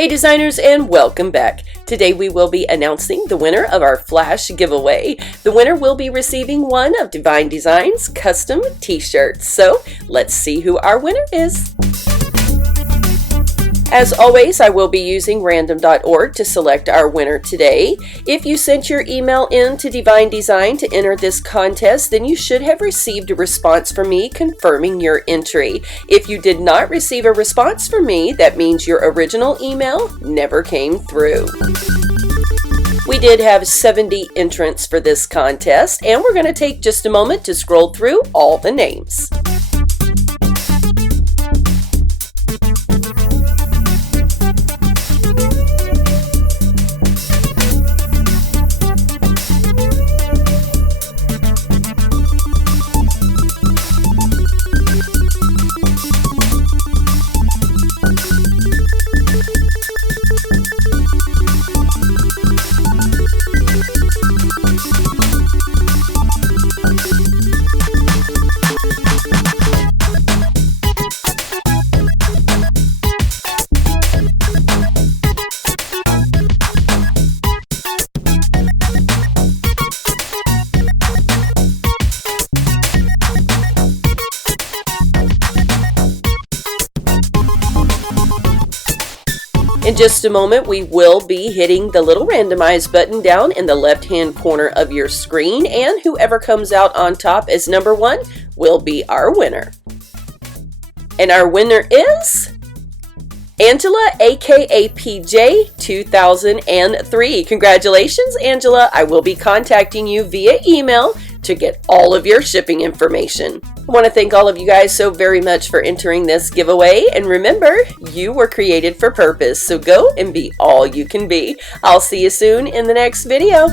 Hey designers, and welcome back. Today we will be announcing the winner of our flash giveaway. The winner will be receiving one of DeeVine DeeZine's custom t-shirts. So let's see who our winner is. As always, I will be using random.org to select our winner today. If you sent your email in to DeeVine DeeZine to enter this contest, then you should have received a response from me confirming your entry. If you did not receive a response from me, that means your original email never came through. We did have 70 entrants for this contest, and we're going to take just a moment to scroll through all the names. In just a moment, we will be hitting the little randomize button down in the left-hand corner of your screen, and whoever comes out on top as number one will be our winner. And our winner is Angela, aka PJ 2003. Congratulations, Angela. I will be contacting you via email to get all of your shipping information. I want to thank all of you guys so very much for entering this giveaway, and remember, you were created for purpose, so go and be all you can be. I'll see you soon in the next video.